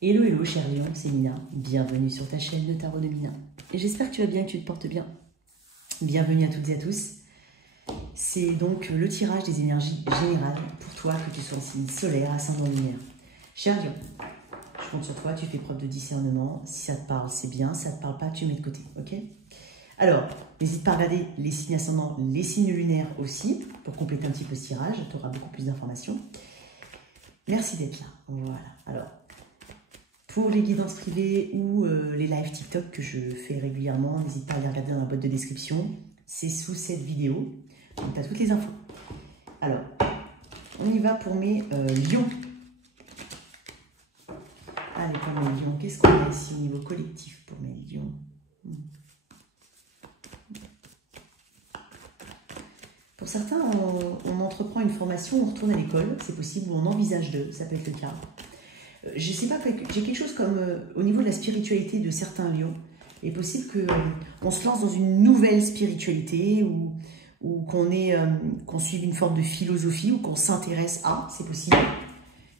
Hello, hello, cher Lion, c'est Mina. Bienvenue sur ta chaîne de tarot de Mina. Et j'espère que tu vas bien, que tu te portes bien. Bienvenue à toutes et à tous. C'est donc le tirage des énergies générales pour toi, que tu sois en signe solaire, ascendant lunaire. Cher Lion, je compte sur toi, tu fais preuve de discernement. Si ça te parle, c'est bien. Si ça te parle pas, tu mets de côté, ok? Alors, n'hésite pas à regarder les signes ascendants, les signes lunaires aussi, pour compléter un petit peu ce tirage. Tu auras beaucoup plus d'informations. Merci d'être là. Voilà. Alors, pour les guidances privées ou les lives TikTok que je fais régulièrement, n'hésite pas à les regarder dans la boîte de description. C'est sous cette vidéo. Donc, tu as toutes les infos. Alors, on y va pour mes lions. Allez, pour mes lions, qu'est-ce qu'on a ici au niveau collectif pour mes lions? Pour certains, on entreprend une formation, on retourne à l'école, c'est possible, ou on envisage de, ça peut être le cas. Je ne sais pas, j'ai quelque chose comme au niveau de la spiritualité de certains lions. Il est possible qu'on se lance dans une nouvelle spiritualité ou qu'on suive une forme de philosophie ou qu'on s'intéresse à, c'est possible.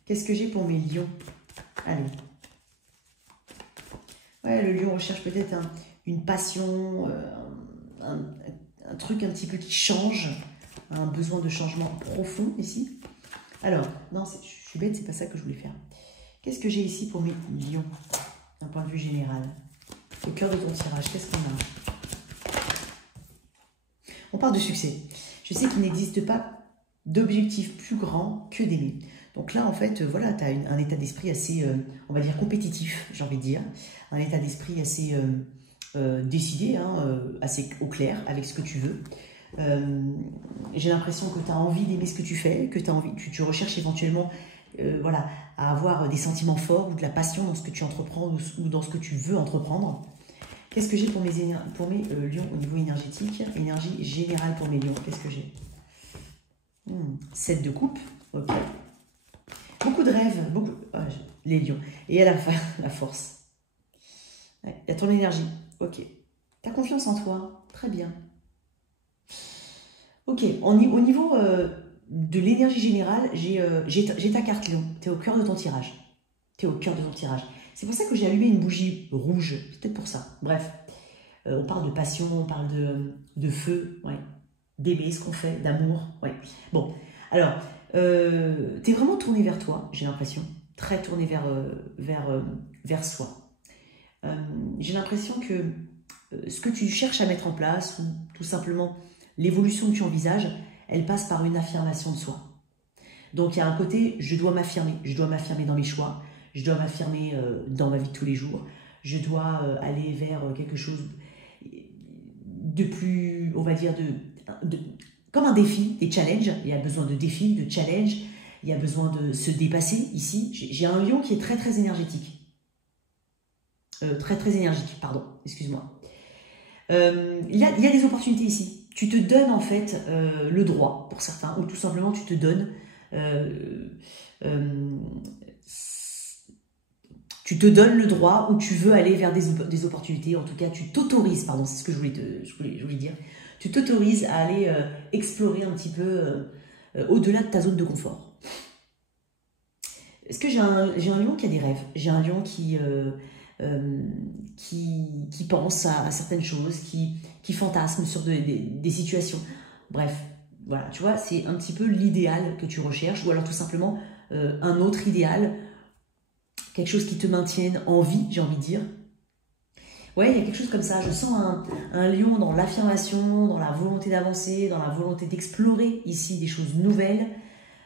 Qu'est-ce que j'ai pour mes lions? Allez. Ouais, le lion recherche peut-être une passion, un truc un petit peu qui change, un besoin de changement profond ici. Alors, non, je suis bête, c'est pas ça que je voulais faire. Qu'est-ce que j'ai ici pour mes lions, d'un point de vue général? Au cœur de ton tirage, qu'est-ce qu'on a? On parle de succès. Je sais qu'il n'existe pas d'objectif plus grand que d'aimer. Donc là, en fait, voilà, tu as un état d'esprit assez, on va dire, compétitif, j'ai envie de dire. Un état d'esprit assez décidé, hein, assez au clair avec ce que tu veux. J'ai l'impression que tu as envie d'aimer ce que tu fais, que tu recherches éventuellement voilà, à avoir des sentiments forts ou de la passion dans ce que tu entreprends ou dans ce que tu veux entreprendre. Qu'est-ce que j'ai pour mes lions au niveau énergétique? Énergie générale pour mes lions, qu'est-ce que j'ai? 7 de coupe, ok. Beaucoup de rêves, les lions. Et à la fin, la force. Il y a ton énergie, ok. Tu as confiance en toi, très bien. Ok, au niveau de l'énergie générale, j'ai ta carte Lion. Tu es au cœur de ton tirage. Tu es au cœur de ton tirage. C'est pour ça que j'ai allumé une bougie rouge. C'est peut-être pour ça. Bref, on parle de passion, on parle de feu, ouais. D'aimer ce qu'on fait, d'amour. Ouais. Bon, alors, tu es vraiment tourné vers toi, j'ai l'impression. Très tourné vers soi. J'ai l'impression que ce que tu cherches à mettre en place, ou tout simplement l'évolution que tu envisages, elle passe par une affirmation de soi. Donc il y a un côté, je dois m'affirmer dans mes choix, je dois m'affirmer dans ma vie de tous les jours, je dois aller vers quelque chose de plus, on va dire, comme un défi, des challenges. Il y a besoin de défis, de challenges, il y a besoin de se dépasser ici. J'ai un lion qui est très très énergétique. Très énergique, pardon, excuse-moi. Il y a des opportunités ici. Tu te donnes en fait le droit pour certains, ou tout simplement tu te donnes le droit où tu veux aller vers des opportunités. En tout cas, tu t'autorises, pardon, c'est ce que je voulais dire. Tu t'autorises à aller explorer un petit peu au-delà de ta zone de confort. Est-ce que j'ai un lion qui a des rêves? J'ai un lion qui pense à certaines choses, qui fantasme sur des situations. Bref, voilà, tu vois, c'est un petit peu l'idéal que tu recherches, ou alors tout simplement un autre idéal, quelque chose qui te maintienne en vie, j'ai envie de dire. Ouais, il y a quelque chose comme ça, je sens un lion dans l'affirmation, dans la volonté d'avancer, dans la volonté d'explorer ici des choses nouvelles.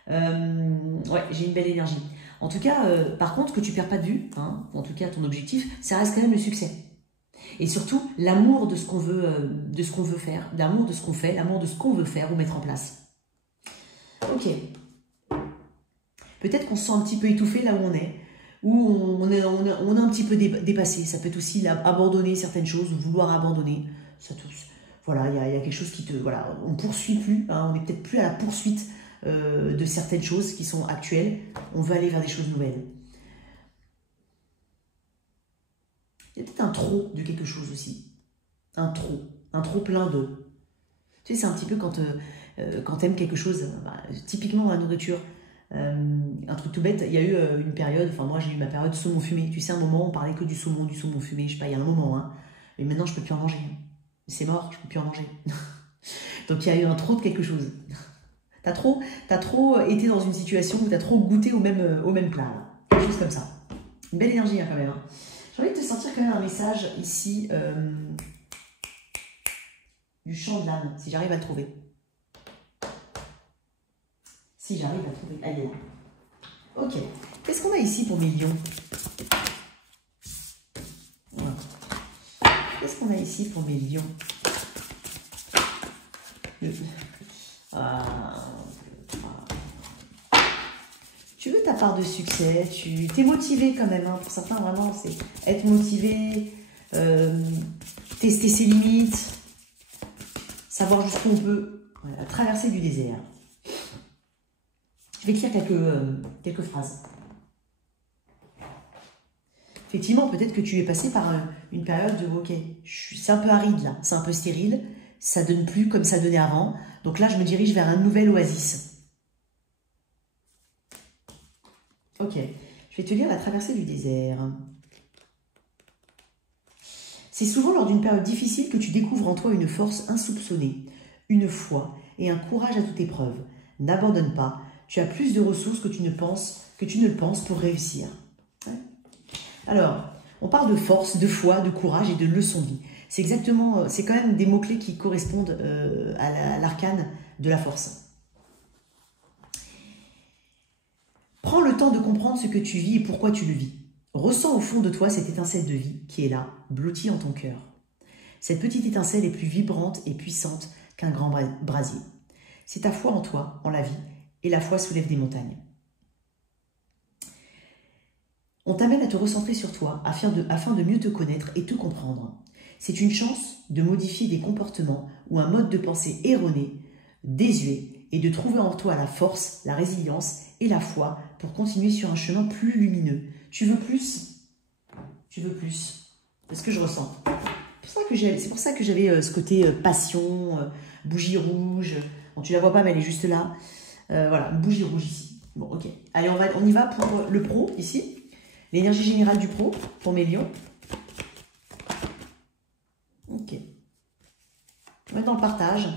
Ouais, j'ai une belle énergie. En tout cas, par contre, que tu ne perds pas de vue, hein, en tout cas ton objectif, ça reste quand même le succès. Et surtout, l'amour de ce qu'on veut, faire, l'amour de ce qu'on fait, l'amour de ce qu'on veut faire ou mettre en place. Ok. Peut-être qu'on se sent un petit peu étouffé là où on est, ou on est un petit peu dépassé. Ça peut être aussi abandonner certaines choses, ou vouloir abandonner. Ça tous. Voilà, il y a quelque chose qui te... Voilà, on ne poursuit plus, hein, on n'est peut-être plus à la poursuite de certaines choses qui sont actuelles. On veut aller vers des choses nouvelles. Il y a peut-être un trop de quelque chose aussi. Un trop plein de... Tu sais, c'est un petit peu quand tu aimes quelque chose, typiquement la nourriture. Un truc tout bête, il y a eu une période, enfin moi j'ai eu ma période saumon fumé. Tu sais, un moment on parlait que du saumon fumé, je sais pas, il y a un moment. Hein. Et maintenant je peux plus en manger. C'est mort, je peux plus en manger. Donc il y a eu un trop de quelque chose. T'as trop été dans une situation où t'as trop goûté au même plat. Là. Quelque chose comme ça. Une belle énergie hein, quand même. Hein. J'ai envie de te sortir quand même un message ici du chant de l'âme, si j'arrive à le trouver. Si j'arrive à le trouver. Allez là. Ok. Qu'est-ce qu'on a ici pour mes lions? Voilà. Qu'est-ce qu'on a ici pour mes lions? Tu veux ta part de succès, tu es motivé quand même. Hein. Pour certains, vraiment, c'est être motivé, tester ses limites, savoir jusqu'où on peut voilà, traverser du désert. Je vais te lire quelques phrases. Effectivement, peut-être que tu es passé par une période de ok, c'est un peu aride là, c'est un peu stérile, ça donne plus comme ça donnait avant. Donc là, je me dirige vers un nouvel oasis. Ok, je vais te lire la traversée du désert. C'est souvent lors d'une période difficile que tu découvres en toi une force insoupçonnée, une foi et un courage à toute épreuve. N'abandonne pas, tu as plus de ressources que tu ne le penses pour réussir. Ouais. Alors, on parle de force, de foi, de courage et de leçon de vie. C'est exactement, c'est quand même des mots-clés qui correspondent à l'arcane de la force. Prends le temps de comprendre ce que tu vis et pourquoi tu le vis. Ressens au fond de toi cette étincelle de vie qui est là, blottie en ton cœur. Cette petite étincelle est plus vibrante et puissante qu'un grand brasier. C'est ta foi en toi, en la vie, et la foi soulève des montagnes. On t'amène à te recentrer sur toi afin de mieux te connaître et te comprendre. C'est une chance de modifier des comportements ou un mode de pensée erroné, désuet, et de trouver en toi la force, la résilience et la foi pour continuer sur un chemin plus lumineux. Tu veux plus? Tu veux plus? C'est ce que je ressens. C'est pour ça que j'avais ce côté passion, bougie rouge. Bon, tu la vois pas, mais elle est juste là. Voilà, une bougie rouge ici. Bon, ok. Allez, on y va pour le pro, ici. L'énergie générale du pro, pour mes lions. Ok. On est dans le partage.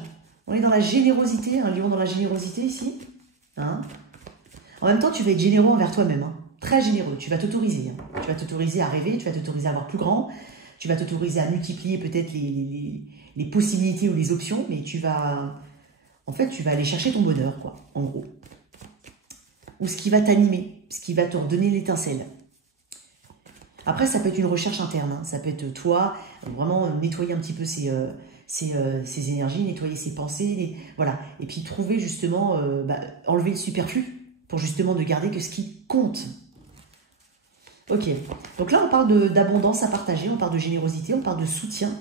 On est dans la générosité, un lion dans la générosité ici. Hein? En même temps, tu vas être généreux envers toi-même. Hein? Très généreux. Tu vas t'autoriser. Hein? Tu vas t'autoriser à rêver, tu vas t'autoriser à avoir plus grand. Tu vas t'autoriser à multiplier peut-être les possibilités ou les options. Mais tu vas... En fait, tu vas aller chercher ton bonheur, quoi, en gros. Ou ce qui va t'animer, ce qui va te redonner l'étincelle. Après, ça peut être une recherche interne. Hein. Ça peut être toi, vraiment nettoyer un petit peu ses énergies, nettoyer ses pensées. Voilà. Et puis trouver justement, enlever le superflu pour justement de garder que ce qui compte. Ok. Donc là, on parle d'abondance à partager, on parle de générosité, on parle de soutien,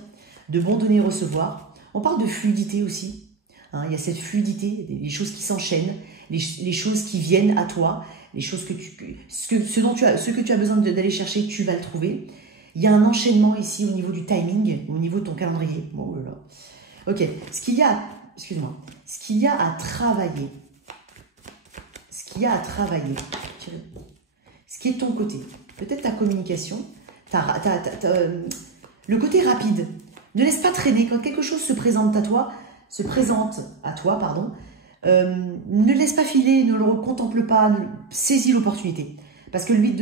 de bon donner et recevoir. On parle de fluidité aussi. Hein, il y a cette fluidité, les choses qui s'enchaînent, les choses qui viennent à toi, les choses ce que tu as besoin d'aller chercher, tu vas le trouver. Il y a un enchaînement ici au niveau du timing, au niveau de ton calendrier. Oh là là. Ok, ce qu'il y a à travailler, ce qui est de ton côté, peut-être ta communication, le côté rapide. Ne laisse pas traîner quand quelque chose se présente à toi, ne laisse pas filer, ne le contemple pas, saisis l'opportunité. Parce que le 8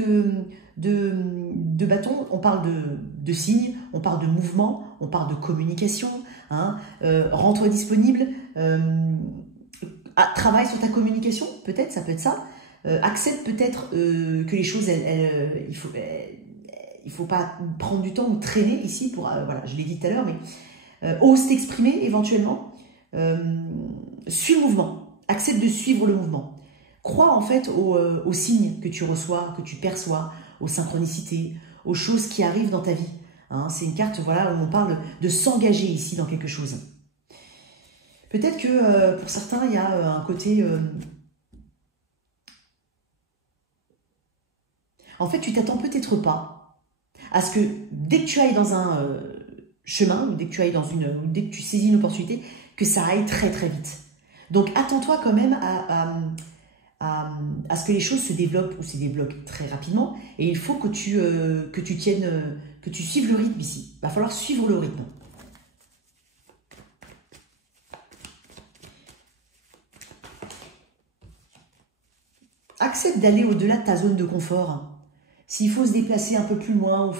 de bâton, on parle de signes, on parle de mouvement, on parle de communication. Hein, rends-toi disponible, travaille sur ta communication, peut-être, ça peut être ça. Accepte peut-être que les choses, il faut pas prendre du temps ou traîner ici pour, voilà, je l'ai dit tout à l'heure, mais ose t'exprimer éventuellement. Suis le mouvement, accepte de suivre le mouvement. Crois en fait aux signes que tu reçois, que tu perçois, aux synchronicités, aux choses qui arrivent dans ta vie. Hein, c'est une carte voilà, où on parle de s'engager ici dans quelque chose. Peut-être que pour certains, il y a un côté... En fait, tu t'attends peut-être pas à ce que dès que tu ailles dans un chemin, ou dès que tu ailles dès que tu saisis une opportunité, que ça aille très très vite. Donc attends-toi quand même à ce que les choses se développent ou se débloquent très rapidement. Et il faut que tu tiennes, que tu suives le rythme ici. Il va falloir suivre le rythme. Accepte d'aller au-delà de ta zone de confort. S'il faut se déplacer un peu plus loin ou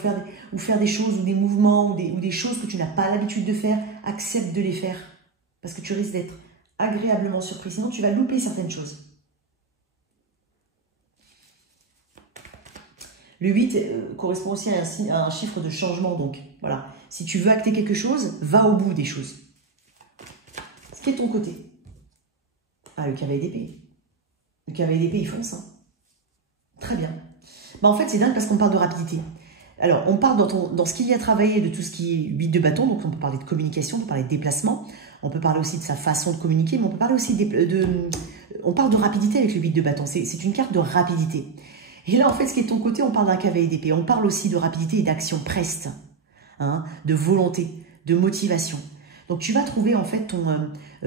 faire des choses ou des mouvements ou des choses que tu n'as pas l'habitude de faire, accepte de les faire. Parce que tu risques d'être agréablement surpris. Sinon, tu vas louper certaines choses. Le 8 correspond aussi à un chiffre de changement. Donc, voilà. Si tu veux acter quelque chose, va au bout des choses. Ce qui est ton côté. Ah, le cavalier d'épée. Le cavalier d'épée, il fonce. Hein. Très bien. Bah, en fait, c'est dingue parce qu'on parle de rapidité. Alors, on parle dans ce qu'il y a travaillé de tout ce qui est 8 de bâton. Donc, on peut parler de communication, on peut parler de déplacement. On peut parler aussi de sa façon de communiquer. Mais on peut parler aussi on parle de rapidité avec le 8 de bâton. C'est une carte de rapidité. Et là, en fait, ce qui est de ton côté, on parle d'un cavalier d'épée. On parle aussi de rapidité et d'action preste. Hein, de volonté, de motivation. Donc, tu vas trouver, en fait,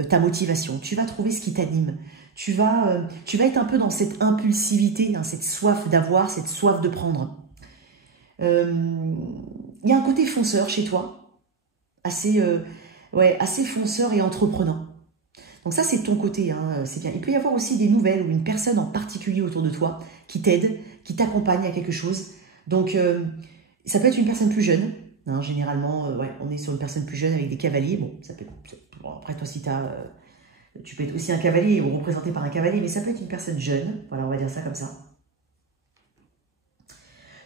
ta motivation. Tu vas trouver ce qui t'anime. Tu vas être un peu dans cette impulsivité, hein, cette soif d'avoir, cette soif de prendre. Il y a un côté fonceur chez toi, assez fonceur et entreprenant. Donc ça, c'est ton côté, hein, c'est bien. Il peut y avoir aussi des nouvelles ou une personne en particulier autour de toi qui t'aide, qui t'accompagne à quelque chose. Donc, ça peut être une personne plus jeune. Hein, généralement, on est sur une personne plus jeune avec des cavaliers. Bon, après, toi, si tu peux être aussi un cavalier ou représenté par un cavalier, mais ça peut être une personne jeune. Voilà, on va dire ça comme ça.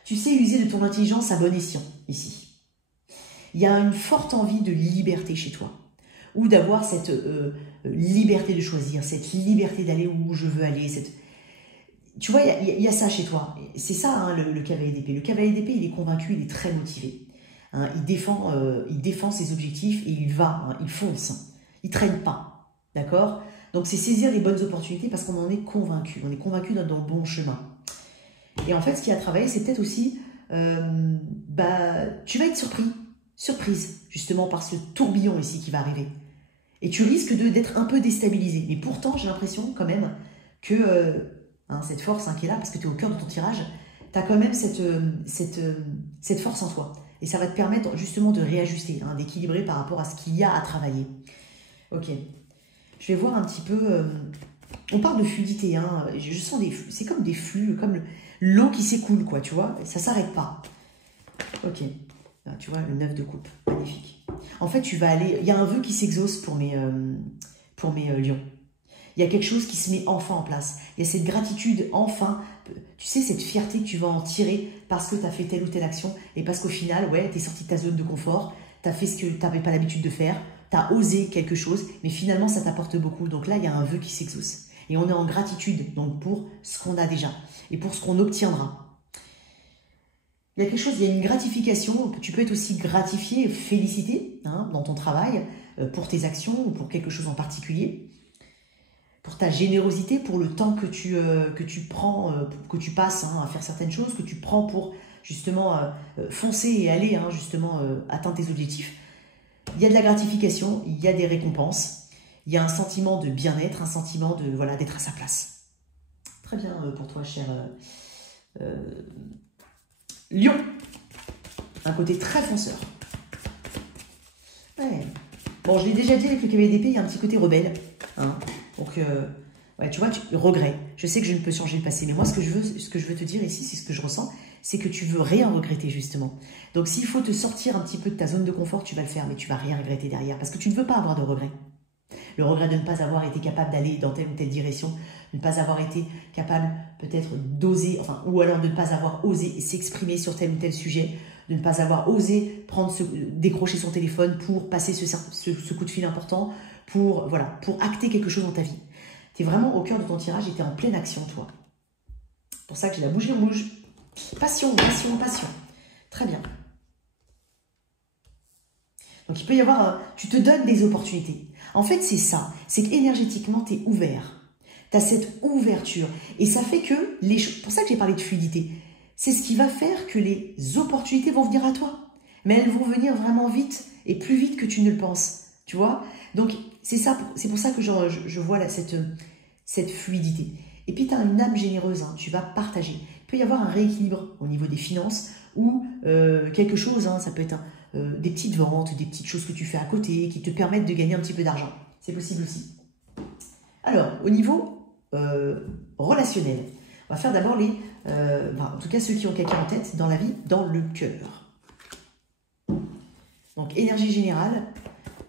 Tu sais user de ton intelligence à bon escient, ici. Il y a une forte envie de liberté chez toi. Ou d'avoir cette liberté de choisir, cette liberté d'aller où je veux aller. Tu vois, il y a ça chez toi. C'est ça, hein, le cavalier d'épée. Le cavalier d'épée, il est convaincu, il est très motivé. Hein, il défend ses objectifs et il va, hein, il fonce. Il ne traîne pas. D'accord? Donc, c'est saisir les bonnes opportunités parce qu'on en est convaincu. On est convaincu dans le bon chemin. Et en fait, ce qui a travaillé, c'est peut-être aussi, tu vas être surprise, justement, par ce tourbillon ici qui va arriver. Et tu risques d'être un peu déstabilisé. Mais pourtant, j'ai l'impression quand même que cette force qui est là, parce que tu es au cœur de ton tirage, tu as quand même cette force en toi. Et ça va te permettre justement de réajuster, hein, d'équilibrer par rapport à ce qu'il y a à travailler. Ok. Je vais voir un petit peu... on parle de fluidité, hein. Je sens des flux. C'est comme des flux, comme l'eau qui s'écoule, quoi, tu vois. Ça ne s'arrête pas. Ok. Là, tu vois, le 9 de coupe. Magnifique. En fait, tu vas aller... Il y a un vœu qui s'exauce pour mes lions. Il y a quelque chose qui se met enfin en place. Il y a cette gratitude, enfin. Tu sais, cette fierté que tu vas en tirer parce que tu as fait telle ou telle action et parce qu'au final, ouais, tu es sorti de ta zone de confort, tu as fait ce que tu n'avais pas l'habitude de faire, tu as osé quelque chose, mais finalement, ça t'apporte beaucoup. Donc là, il y a un vœu qui s'exauce. Et on est en gratitude donc pour ce qu'on a déjà et pour ce qu'on obtiendra. Il y a quelque chose, il y a une gratification. Tu peux être aussi gratifié, félicité, hein, dans ton travail pour tes actions ou pour quelque chose en particulier. Pour ta générosité, pour le temps que tu prends, que tu passes à faire certaines choses, que tu prends pour justement foncer et aller justement atteindre tes objectifs. Il y a de la gratification, il y a des récompenses, il y a un sentiment de bien-être, un sentiment de d'être à sa place. Très bien pour toi, cher Lion. Un côté très fonceur. Ouais. Bon, je l'ai déjà dit avec le cavalier d'épée, il y a un petit côté rebelle. Hein. Donc, tu vois, regret. Je sais que je ne peux changer le passé, mais moi, ce que je veux te dire ici, c'est ce que je ressens, c'est que tu veux rien regretter, justement. Donc, s'il faut te sortir un petit peu de ta zone de confort, tu vas le faire, mais tu vas rien regretter derrière, parce que tu ne veux pas avoir de regret. Le regret de ne pas avoir été capable d'aller dans telle ou telle direction, de ne pas avoir été capable peut-être d'oser, ou alors de ne pas avoir osé s'exprimer sur tel ou tel sujet, de ne pas avoir osé décrocher son téléphone pour passer ce coup de fil important, pour acter quelque chose dans ta vie. Tu es vraiment au cœur de ton tirage et tu es en pleine action, toi. C'est pour ça que j'ai la bougie rouge. Passion, passion, passion. Très bien. Donc, il peut y avoir... tu te donnes des opportunités. En fait, c'est ça. C'est qu'énergétiquement, tu es ouvert. Tu as cette ouverture. Et ça fait que... C'est pour ça que j'ai parlé de fluidité. C'est ce qui va faire que les opportunités vont venir à toi. Mais elles vont venir vraiment vite et plus vite que tu ne le penses. Tu vois? Donc, c'est pour ça que je vois là, cette fluidité. Et puis, tu as une âme généreuse, hein, tu vas partager. Il peut y avoir un rééquilibre au niveau des finances ou quelque chose, hein, ça peut être des petites ventes, des petites choses que tu fais à côté qui te permettent de gagner un petit peu d'argent. C'est possible aussi. Alors, au niveau relationnel, on va faire d'abord en tout cas ceux qui ont quelqu'un en tête dans la vie, dans le cœur. Donc, énergie générale.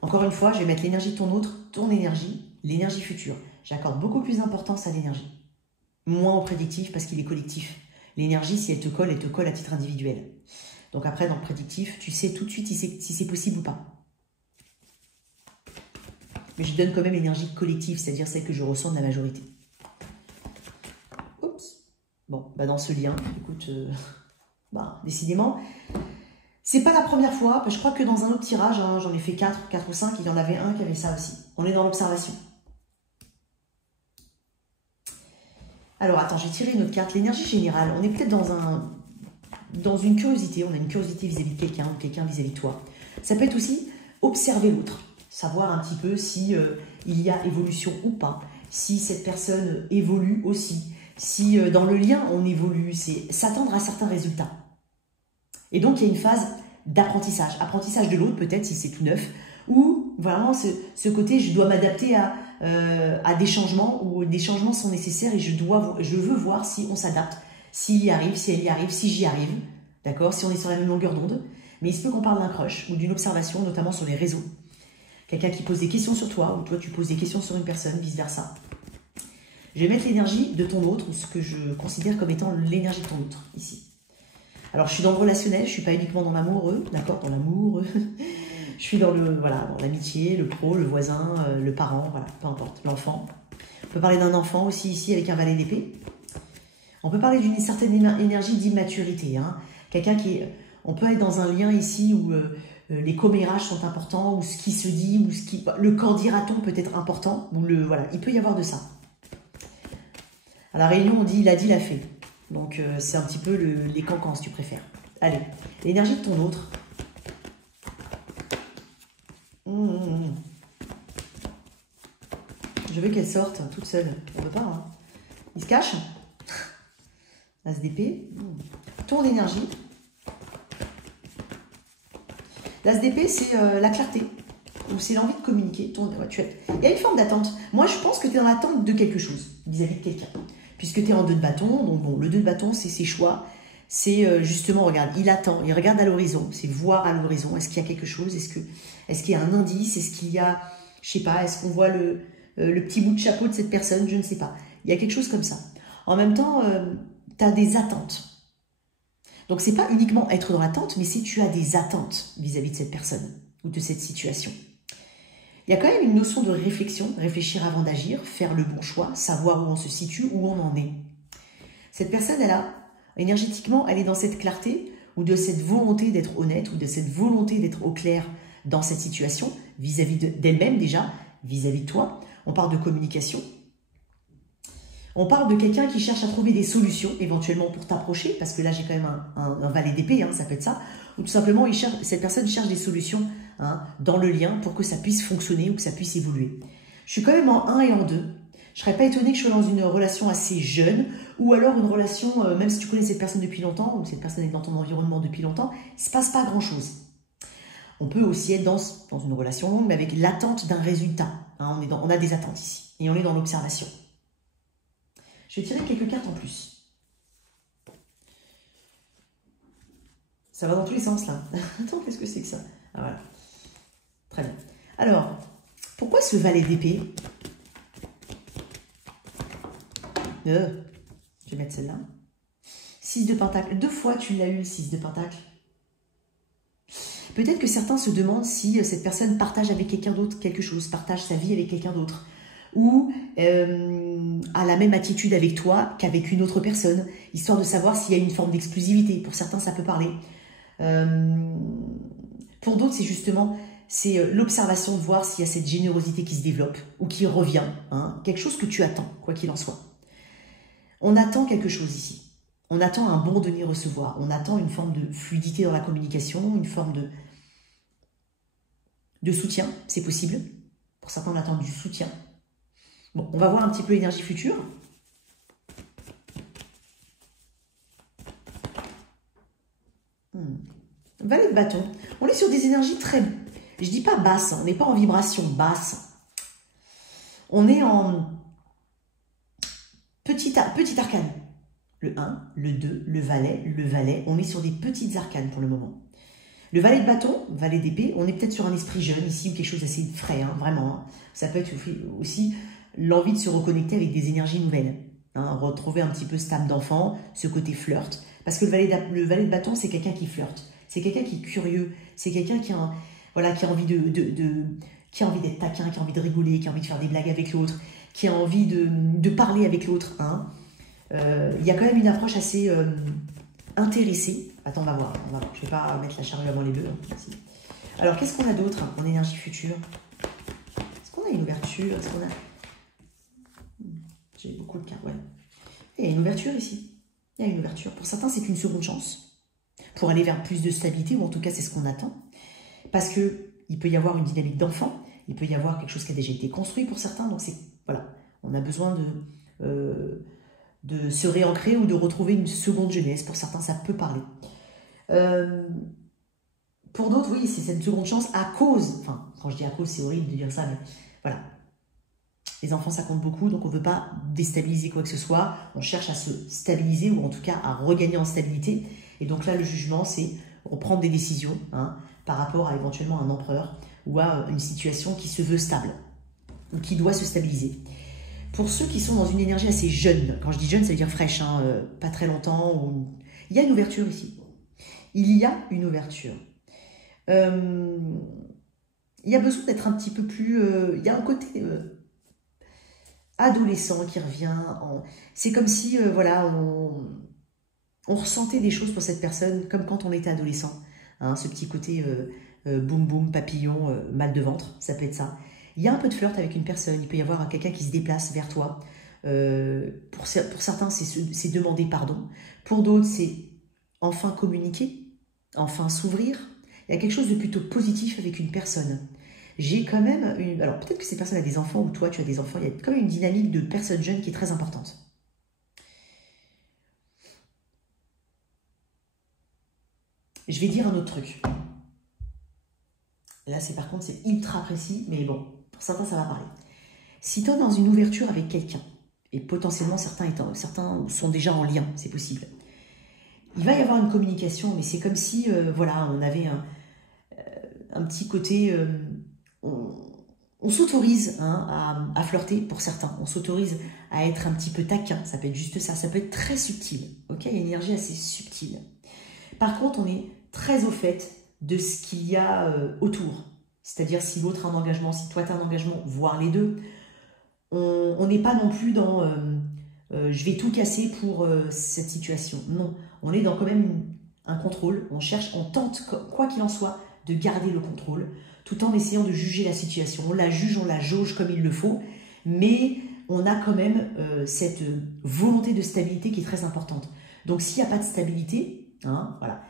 Encore une fois, je vais mettre l'énergie de ton autre, ton énergie, l'énergie future. J'accorde beaucoup plus d'importance à l'énergie. Moins au prédictif parce qu'il est collectif. L'énergie, si elle te colle à titre individuel. Donc après, dans le prédictif, tu sais tout de suite si c'est possible ou pas. Mais je donne quand même l'énergie collective, c'est-à-dire celle que je ressens de la majorité. Oups. Bon, bah dans ce lien, écoute, décidément, c'est pas la première fois. Je crois que dans un autre tirage, hein, j'en ai fait 4 ou 5, il y en avait un qui avait ça aussi. On est dans l'observation. Alors, attends, j'ai tiré une autre carte. L'énergie générale, on est peut-être dans une curiosité. On a une curiosité vis-à-vis de quelqu'un ou quelqu'un vis-à-vis de toi. Ça peut être aussi observer l'autre. Savoir un petit peu si il y a évolution ou pas. Si cette personne évolue aussi. Si dans le lien, on évolue. C'est s'attendre à certains résultats. Et donc, il y a une phase d'apprentissage. Apprentissage de l'autre, peut-être, si c'est tout neuf. Ou vraiment ce côté, je dois m'adapter à des changements ou des changements sont nécessaires et je veux voir si on s'adapte, s'il y arrive, si elle y arrive, si j'y arrive, d'accord, si on est sur la même longueur d'onde. Mais il se peut qu'on parle d'un crush ou d'une observation, notamment sur les réseaux. Quelqu'un qui pose des questions sur toi ou toi tu poses des questions sur une personne, vice-versa. Je vais mettre l'énergie de ton autre, ou ce que je considère comme étant l'énergie de ton autre, ici. Alors, je suis dans le relationnel, je ne suis pas uniquement dans l'amoureux, d'accord, dans l'amour. Je suis dans dans l'amitié, le pro, le voisin, le parent, voilà, peu importe, l'enfant. On peut parler d'un enfant aussi ici avec un valet d'épée. On peut parler d'une certaine énergie d'immaturité. Hein. Quelqu'un on peut être dans un lien ici où les commérages sont importants, où ce qui se dit, le qu'en dira-t-on peut être important, il peut y avoir de ça. À la réunion, on dit, il a dit, il a fait. Donc, c'est un petit peu les cancans, si tu préfères. Allez, l'énergie de ton autre. Je veux qu'elle sorte toute seule. On ne veut pas, hein. Il se cache. As d'épée. Ton énergie. L'as d'épée, c'est la clarté. Ou c'est l'envie de communiquer. Il y a une forme d'attente. Moi, je pense que tu es dans l'attente de quelque chose vis-à-vis de quelqu'un. Puisque tu es en 2 de bâton. Donc, bon, le 2 de bâton, c'est ses choix. C'est justement, regarde, il attend, il regarde à l'horizon. C'est voir à l'horizon. Est-ce qu'il y a quelque chose? Est-ce qu'il y a un indice? Est-ce qu'il y a, je sais pas, est-ce qu'on voit le petit bout de chapeau de cette personne? Je ne sais pas. Il y a quelque chose comme ça. En même temps, tu as des attentes. Donc, c'est pas uniquement être dans l'attente, mais c'est tu as des attentes vis-à-vis de cette personne ou de cette situation. Il y a quand même une notion de réflexion, réfléchir avant d'agir, faire le bon choix, savoir où on se situe, où on en est. Cette personne, énergétiquement, elle est dans cette clarté ou de cette volonté d'être honnête ou de cette volonté d'être au clair dans cette situation, vis-à-vis d'elle-même déjà, vis-à-vis de toi. On parle de communication. On parle de quelqu'un qui cherche à trouver des solutions, éventuellement pour t'approcher, parce que là j'ai quand même un valet d'épée, hein, ça peut être ça, ou tout simplement cette personne cherche des solutions dans le lien pour que ça puisse fonctionner ou que ça puisse évoluer. Je suis quand même en 1 et en 2. Je ne serais pas étonnée que je sois dans une relation assez jeune, ou alors une relation, même si tu connais cette personne depuis longtemps, ou cette personne est dans ton environnement depuis longtemps, il ne se passe pas grand-chose. On peut aussi être dans une relation longue, mais avec l'attente d'un résultat. Hein, on a des attentes ici, et on est dans l'observation. Je vais tirer quelques cartes en plus. Ça va dans tous les sens, là. Attends, qu'est-ce que c'est que ça? Ah, voilà. Très bien. Alors, pourquoi ce valet d'épée? Je vais mettre celle-là. 6 de pentacle. 2 fois, tu l'as eu, le 6 de pentacle. Peut-être que certains se demandent si cette personne partage avec quelqu'un d'autre quelque chose, partage sa vie avec quelqu'un d'autre, ou a la même attitude avec toi qu'avec une autre personne, histoire de savoir s'il y a une forme d'exclusivité. Pour certains, ça peut parler. Pour d'autres, c'est l'observation de voir s'il y a cette générosité qui se développe ou qui revient. Hein, quelque chose que tu attends, quoi qu'il en soit. On attend quelque chose ici. On attend un bon donner-recevoir. On attend une forme de fluidité dans la communication, une forme de soutien, c'est possible. Pour certains, on attend du soutien. Bon, on va voir un petit peu l'énergie future. Valet de bâton. On est sur des énergies très... Je dis pas basses, on n'est pas en vibration basse. On est en petit arcane. Le 1, le 2, le valet. On est sur des petites arcanes pour le moment. Le valet de bâton, valet d'épée, on est peut-être sur un esprit jeune ici ou quelque chose d'assez frais, hein, vraiment. Hein. Ça peut être aussi l'envie de se reconnecter avec des énergies nouvelles. Hein, retrouver un petit peu cette âme d'enfant, ce côté flirt. Parce que le valet de bâton, c'est quelqu'un qui flirte. C'est quelqu'un qui est curieux. C'est quelqu'un qui a, voilà, qui a envie qui a envie d'être taquin, qui a envie de rigoler, qui a envie de faire des blagues avec l'autre, qui a envie de parler avec l'autre. Hein. Il y a quand même une approche assez intéressée. Attends, on va voir. Je ne vais pas mettre la charrue avant les bœufs. Hein, ici. Alors, qu'est-ce qu'on a d'autre en énergie future? Est-ce qu'on a une ouverture? Est-ce qu'on a... J'ai beaucoup de cartes, ouais. Il y a une ouverture ici. Il y a une ouverture. Pour certains, c'est une seconde chance pour aller vers plus de stabilité, ou en tout cas, c'est ce qu'on attend. Parce qu'il peut y avoir une dynamique d'enfant, il peut y avoir quelque chose qui a déjà été construit pour certains. Donc, voilà, on a besoin de se réancrer ou de retrouver une seconde jeunesse. Pour certains, ça peut parler. Pour d'autres, oui, c'est cette seconde chance à cause, enfin, quand je dis à cause, c'est horrible de dire ça, mais voilà. Les enfants, ça compte beaucoup, donc on ne veut pas déstabiliser quoi que ce soit. On cherche à se stabiliser ou en tout cas à regagner en stabilité. Et donc là, le jugement, c'est prendre des décisions hein, par rapport à éventuellement un empereur ou à une situation qui se veut stable ou qui doit se stabiliser. Pour ceux qui sont dans une énergie assez jeune, quand je dis jeune, ça veut dire fraîche, hein, pas très longtemps, il y a une ouverture ici. Il y a une ouverture. Il y a besoin d'être un petit peu plus... il y a un côté... adolescent qui revient. C'est comme si, voilà, on ressentait des choses pour cette personne comme quand on était adolescent. Hein, ce petit côté boum boum, papillon, mal de ventre, ça peut être ça. Il y a un peu de flirt avec une personne, il peut y avoir quelqu'un qui se déplace vers toi. Pour certains, c'est demander pardon. Pour d'autres, c'est enfin communiquer, enfin s'ouvrir. Il y a quelque chose de plutôt positif avec une personne. J'ai quand même une... Alors, peut-être que cette personne a des enfants ou toi, tu as des enfants. Il y a quand même une dynamique de personnes jeunes qui est très importante. Je vais dire un autre truc. Là, par contre, c'est ultra précis, mais bon, pour certains, ça va parler. Si tu es dans une ouverture avec quelqu'un, et potentiellement certains sont déjà en lien, c'est possible, il va y avoir une communication, mais c'est comme si, voilà, on avait un petit côté... on s'autorise hein, à flirter pour certains. On s'autorise à être un petit peu taquin. Ça peut être juste ça. Ça peut être très subtil. Ok, il y a une énergie assez subtile. Par contre, on est très au fait de ce qu'il y a autour. C'est-à-dire si l'autre a un engagement, si toi tu as un engagement, voire les deux. On n'est pas non plus dans je vais tout casser pour cette situation. Non, on est dans quand même un contrôle. On cherche, on tente, quoi qu'il en soit, de garder le contrôle, tout en essayant de juger la situation. On la juge, on la jauge comme il le faut, mais on a quand même cette volonté de stabilité qui est très importante. Donc s'il n'y a pas de stabilité, hein, voilà,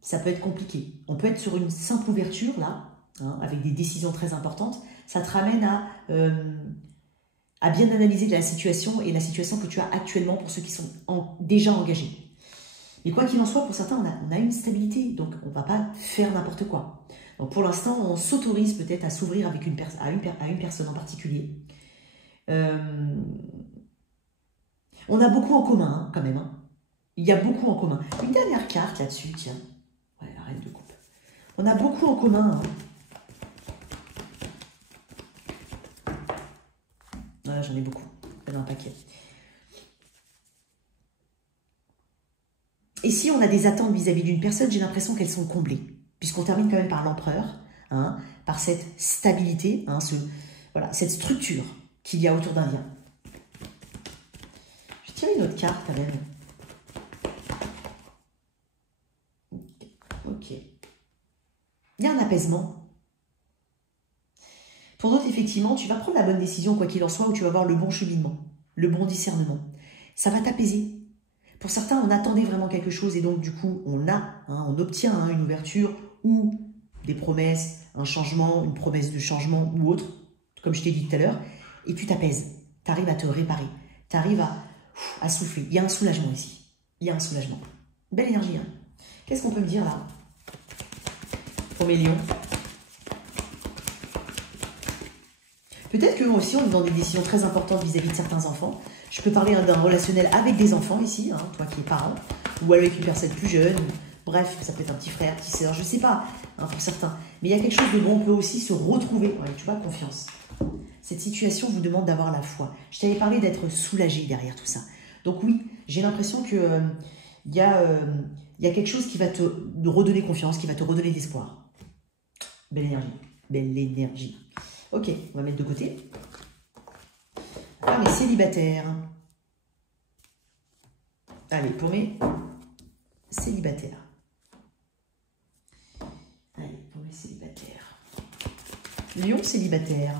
ça peut être compliqué. On peut être sur une simple ouverture, là, hein, avec des décisions très importantes. Ça te ramène à bien analyser de la situation et la situation que tu as actuellement pour ceux qui sont déjà engagés. Mais quoi qu'il en soit, pour certains, on a une stabilité, donc on ne va pas faire n'importe quoi. Donc pour l'instant, on s'autorise peut-être à s'ouvrir avec à une personne en particulier. On a beaucoup en commun, hein, quand même. Hein. Il y a beaucoup en commun. Une dernière carte là-dessus, tiens. Ouais, la reine de coupe. On a beaucoup en commun. Hein. Voilà, j'en ai beaucoup. J'en ai un paquet. Et si on a des attentes vis-à-vis d'une personne, j'ai l'impression qu'elles sont comblées. Puisqu'on termine quand même par l'empereur, hein, par cette stabilité, hein, voilà, cette structure qu'il y a autour d'un lien. Je vais tirer une autre carte quand même. Ok. Il y a un apaisement. Pour d'autres, effectivement, tu vas prendre la bonne décision, quoi qu'il en soit, ou tu vas avoir le bon cheminement, le bon discernement. Ça va t'apaiser. Pour certains, on attendait vraiment quelque chose et donc du coup, on obtient hein, une ouverture ou des promesses, un changement, une promesse de changement ou autre, comme je t'ai dit tout à l'heure, et tu t'apaises. Tu arrives à te réparer. Tu arrives à souffler. Il y a un soulagement ici. Il y a un soulagement. Belle énergie. Hein. Qu'est-ce qu'on peut me dire là pour mes lions? Peut-être que aussi on est dans des décisions très importantes vis-à-vis de certains enfants. Je peux parler d'un relationnel avec des enfants ici, hein, toi qui es parent, ou avec une personne plus jeune. Bref, ça peut être un petit frère, petite sœur, je ne sais pas, hein, pour certains. Mais il y a quelque chose de bon, on peut aussi se retrouver. Ouais, tu vois, confiance. Cette situation vous demande d'avoir la foi. Je t'avais parlé d'être soulagé derrière tout ça. Donc oui, j'ai l'impression que il y a quelque chose qui va te redonner confiance, qui va te redonner d'espoir. Belle énergie. Belle énergie. Ok, on va mettre de côté. Ah, mais célibataire. Allez, pour mes célibataires. Allez, pour mes célibataires. Lion célibataire.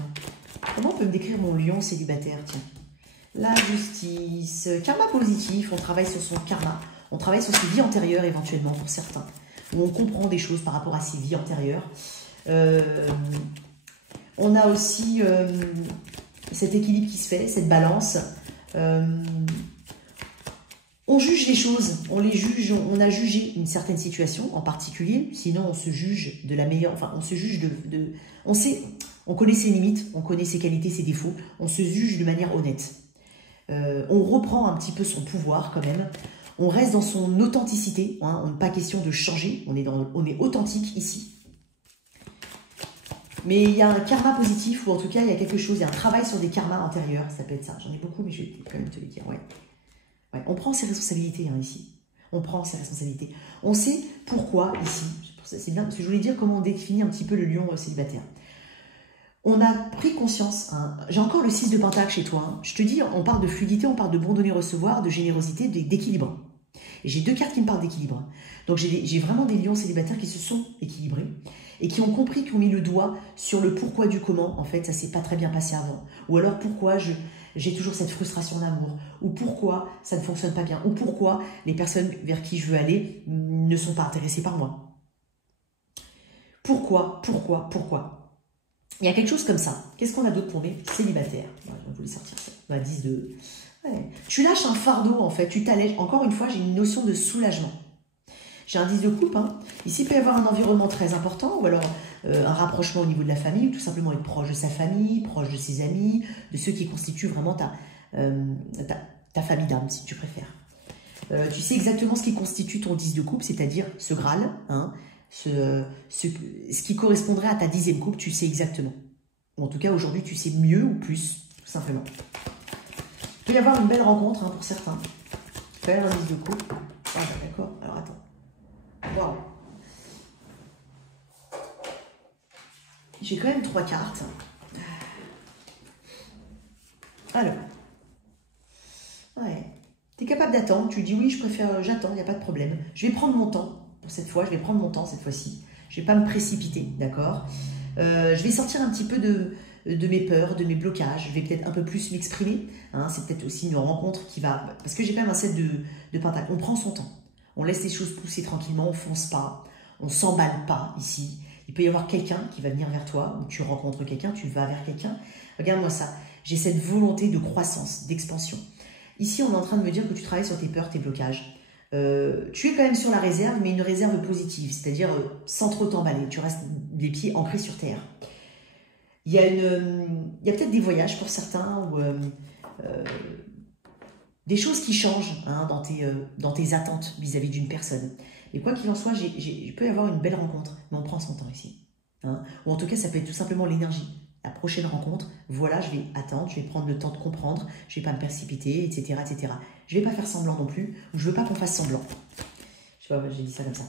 Comment on peut me décrire mon lion célibataire? Tiens. La justice. Karma positif, on travaille sur son karma. On travaille sur ses vies antérieures éventuellement pour certains. Où on comprend des choses par rapport à ses vies antérieures. On a aussi cet équilibre qui se fait, cette balance. On juge les choses, on les juge, on a jugé une certaine situation en particulier, sinon on se juge de la meilleure, enfin on se juge on connaît ses limites, on connaît ses qualités, ses défauts, on se juge de manière honnête. On reprend un petit peu son pouvoir quand même, on reste dans son authenticité, hein, on n'est pas question de changer, on est authentique ici. Mais il y a un karma positif, ou en tout cas il y a quelque chose, il y a un travail sur des karmas antérieurs, ça peut être ça, j'en ai beaucoup mais je vais quand même te le dire, ouais. Ouais, on prend ses responsabilités hein, ici. On prend ses responsabilités. On sait pourquoi ici. C'est bien parce que je voulais dire comment on définit un petit peu le lion célibataire. On a pris conscience. Hein, j'ai encore le 6 de Pentacle chez toi. Hein, je te dis, on parle de fluidité, on parle de bon donner-recevoir, de générosité, d'équilibre. Et j'ai deux cartes qui me parlent d'équilibre. Donc j'ai vraiment des lions célibataires qui se sont équilibrés et qui ont compris, qui ont mis le doigt sur le pourquoi du comment. En fait, ça s'est pas très bien passé avant. Ou alors pourquoi j'ai toujours cette frustration d'amour, ou pourquoi ça ne fonctionne pas bien, ou pourquoi les personnes vers qui je veux aller ne sont pas intéressées par moi. Pourquoi? Il y a quelque chose comme ça. Qu'est-ce qu'on a d'autre pour mes célibataires? Je voulais sortir ça. On a 10 de... Ouais. Tu lâches un fardeau, en fait, tu t'allèges. Encore une fois, j'ai une notion de soulagement. J'ai un 10 de coupe. Hein. Ici, il peut y avoir un environnement très important, ou alors un rapprochement au niveau de la famille, ou tout simplement être proche de sa famille, proche de ses amis, de ceux qui constituent vraiment ta famille d'âme, si tu préfères. Tu sais exactement ce qui constitue ton 10 de coupe, c'est-à-dire ce Graal, hein, ce qui correspondrait à ta 10e coupe, tu sais exactement. Ou en tout cas, aujourd'hui, tu sais mieux ou plus, tout simplement. Il peut y avoir une belle rencontre hein, pour certains. Il peut y avoir un 10 de coupe. Ah, d'accord. Alors, attends. Waouh. J'ai quand même 3 cartes. Alors. Ouais. Tu es capable d'attendre. Tu dis oui, je préfère, j'attends, il n'y a pas de problème. Je vais prendre mon temps pour cette fois. Je vais prendre mon temps cette fois-ci. Je ne vais pas me précipiter, d'accord? Je vais sortir un petit peu de mes peurs, de mes blocages. Je vais peut-être un peu plus m'exprimer. Hein. C'est peut-être aussi une rencontre qui va... Parce que j'ai quand même un set de pentacles. On prend son temps. On laisse les choses pousser tranquillement. On ne fonce pas. On ne s'emballe pas ici. Il peut y avoir quelqu'un qui va venir vers toi. Ou tu rencontres quelqu'un, tu vas vers quelqu'un. Regarde-moi ça. J'ai cette volonté de croissance, d'expansion. Ici, on est en train de me dire que tu travailles sur tes peurs, tes blocages. Tu es quand même sur la réserve, mais une réserve positive. C'est-à-dire sans trop t'emballer. Tu restes les pieds ancrés sur terre. Il y a peut-être des voyages pour certains ou des choses qui changent hein, dans tes attentes vis-à-vis d'une personne. Et quoi qu'il en soit, il peut y avoir une belle rencontre, mais on prend son temps ici. Hein. Ou en tout cas, ça peut être tout simplement l'énergie. La prochaine rencontre, voilà, je vais attendre, je vais prendre le temps de comprendre, je ne vais pas me précipiter, etc., etc. Je ne vais pas faire semblant non plus, ou je ne veux pas qu'on fasse semblant. Je sais pas, j'ai dit ça comme ça.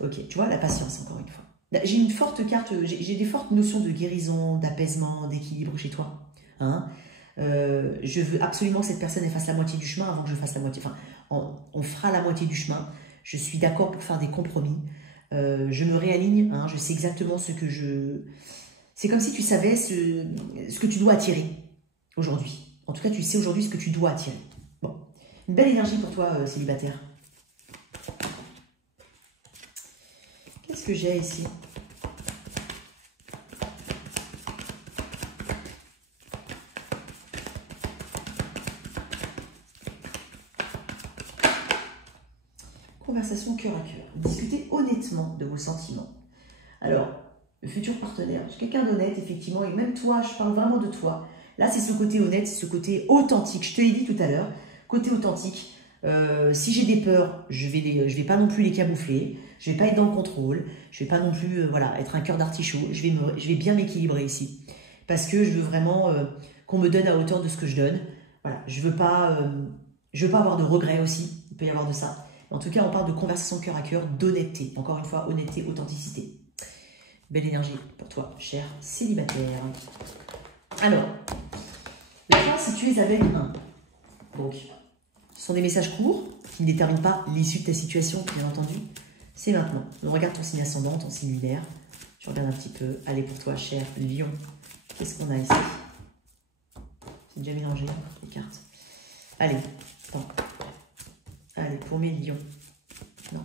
Ok, tu vois, la patience, encore une fois. J'ai une forte carte, j'ai des fortes notions de guérison, d'apaisement, d'équilibre chez toi. Hein. Je veux absolument que cette personne elle fasse la moitié du chemin avant que je fasse la moitié. Enfin, on fera la moitié du chemin. Je suis d'accord pour faire des compromis. Je me réaligne, hein, je sais exactement ce que je... C'est comme si tu savais ce que tu dois attirer aujourd'hui. En tout cas, tu sais aujourd'hui ce que tu dois attirer. Bon, une belle énergie pour toi, célibataire. Qu'est-ce que j'ai ici? Conversation cœur à cœur. Discutez honnêtement de vos sentiments. Alors, le futur partenaire, c'est quelqu'un d'honnête, effectivement, et même toi, je parle vraiment de toi. Là, c'est ce côté honnête, ce côté authentique. Je te l'ai dit tout à l'heure, côté authentique. Si j'ai des peurs, je vais pas non plus les camoufler. Je vais pas être dans le contrôle. Je vais pas non plus voilà, être un cœur d'artichaut. Je vais bien m'équilibrer ici. Parce que je veux vraiment qu'on me donne à hauteur de ce que je donne. Voilà, je veux pas avoir de regrets aussi. Il peut y avoir de ça. En tout cas, on parle de conversation cœur à cœur, d'honnêteté. Encore une fois, honnêteté, authenticité. Belle énergie pour toi, cher célibataire. Alors, la fin, si tu es avec un. Donc, ce sont des messages courts qui ne déterminent pas l'issue de ta situation, bien entendu. C'est maintenant. On regarde ton signe ascendant, ton signe lunaire. Je regarde un petit peu. Allez, pour toi, cher lion. Qu'est-ce qu'on a ici? C'est déjà mélangé, les cartes. Allez, attends. Allez, pour mes lions. Non.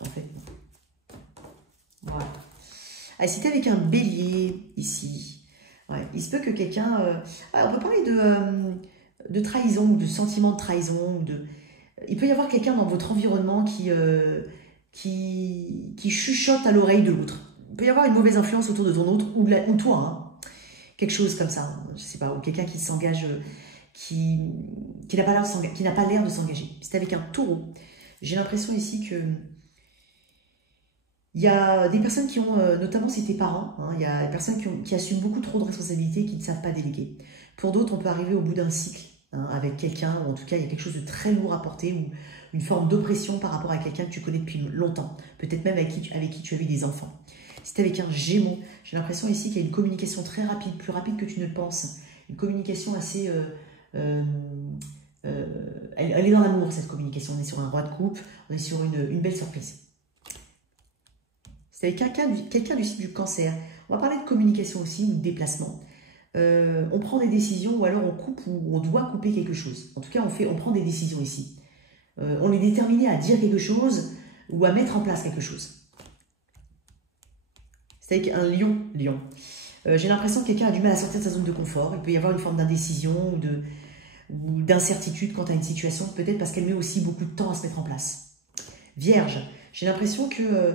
En fait, non. Voilà. Allez, si tu es avec un bélier, ici, ouais, il se peut que quelqu'un... on peut parler de trahison, ou de sentiment de trahison, il peut y avoir quelqu'un dans votre environnement qui chuchote à l'oreille de l'autre. Il peut y avoir une mauvaise influence autour de ton autre, ou toi, hein. Quelque chose comme ça, hein. Je sais pas, ou quelqu'un qui s'engage, qui n'a pas l'air de s'engager. C'est avec un taureau. J'ai l'impression ici que il y a des personnes qui ont, notamment si tes parents, hein, il y a des personnes qui assument beaucoup trop de responsabilités et qui ne savent pas déléguer. Pour d'autres, on peut arriver au bout d'un cycle, hein, avec quelqu'un, ou en tout cas, il y a quelque chose de très lourd à porter, ou une forme d'oppression par rapport à quelqu'un que tu connais depuis longtemps, peut-être même avec qui tu as eu des enfants. Si tu es avec un Gémeaux, j'ai l'impression ici qu'il y a une communication très rapide, plus rapide que tu ne le penses, une communication assez... elle est dans l'amour, cette communication. On est sur un roi de coupe, on est sur une belle surprise. C'est avec quelqu'un du signe du cancer. On va parler de communication aussi, ou de déplacement. On prend des décisions, ou alors on coupe, ou on doit couper quelque chose. En tout cas, on prend des décisions ici. On est déterminé à dire quelque chose, ou à mettre en place quelque chose. C'est avec un lion. J'ai l'impression que quelqu'un a du mal à sortir de sa zone de confort. Il peut y avoir une forme d'indécision, ou d'incertitude quant à une situation, peut-être parce qu'elle met aussi beaucoup de temps à se mettre en place. Vierge, j'ai l'impression que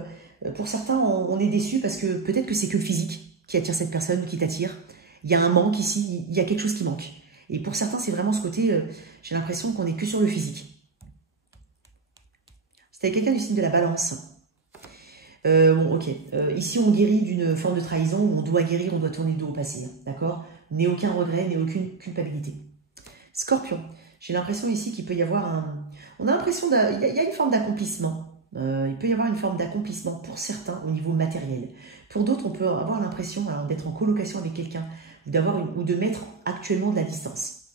pour certains, on est déçu parce que peut-être que c'est que le physique qui attire cette personne, qui t'attire. Il y a un manque ici, il y a quelque chose qui manque. Et pour certains, c'est vraiment ce côté, j'ai l'impression qu'on n'est que sur le physique. C'est avec quelqu'un du signe de la balance. Bon, ok. Ici, on guérit d'une forme de trahison, où on doit guérir, on doit tourner le dos au passé. Hein, d'accord? N'est aucun regret, n'est aucune culpabilité. Scorpion, j'ai l'impression ici qu'il peut y avoir on a l'impression il y a une forme d'accomplissement. Il peut y avoir une forme d'accomplissement pour certains au niveau matériel. Pour d'autres, on peut avoir l'impression d'être en colocation avec quelqu'un ou de mettre actuellement de la distance.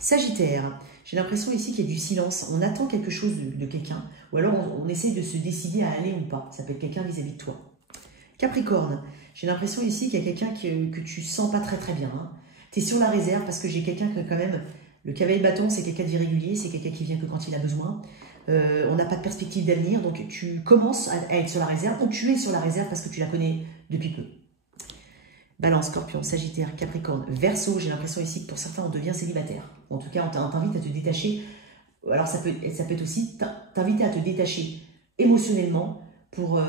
Sagittaire, j'ai l'impression ici qu'il y a du silence. On attend quelque chose de quelqu'un, ou alors on essaie de se décider à aller ou pas. Ça peut être quelqu'un vis-à-vis de toi. Capricorne, j'ai l'impression ici qu'il y a quelqu'un que tu sens pas très bien. Hein. Tu es sur la réserve parce que j'ai quelqu'un que quand même... Le cavalier de bâton, c'est quelqu'un d'irrégulier, c'est quelqu'un qui vient que quand il a besoin. On n'a pas de perspective d'avenir, donc tu commences à être sur la réserve, ou tu es sur la réserve parce que tu la connais depuis peu. Balance, Scorpion, Sagittaire, Capricorne, Verseau, j'ai l'impression ici que pour certains, on devient célibataire. En tout cas, on t'invite à te détacher. Alors, ça peut être aussi t'inviter à te détacher émotionnellement pour...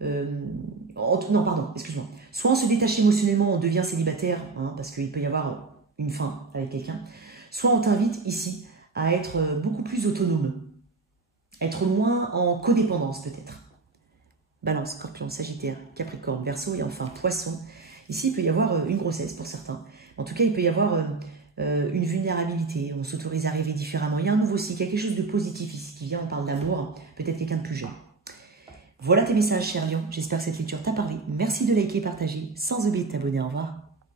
non, pardon, excuse-moi. Soit on se détache émotionnellement, on devient célibataire, hein, parce qu'il peut y avoir une fin avec quelqu'un. Soit on t'invite ici à être beaucoup plus autonome. Être moins en codépendance peut-être. Balance, Scorpion, Sagittaire, Capricorne, Verseau et enfin Poisson. Ici, il peut y avoir une grossesse pour certains. En tout cas, il peut y avoir une vulnérabilité. On s'autorise à rêver différemment. Il y a un nouveau cycle, il y a quelque chose de positif ici qui vient. On parle d'amour, peut-être quelqu'un de plus jeune. Voilà tes messages, cher Lion. J'espère que cette lecture t'a parlé. Merci de liker et partager. Sans oublier de t'abonner. Au revoir.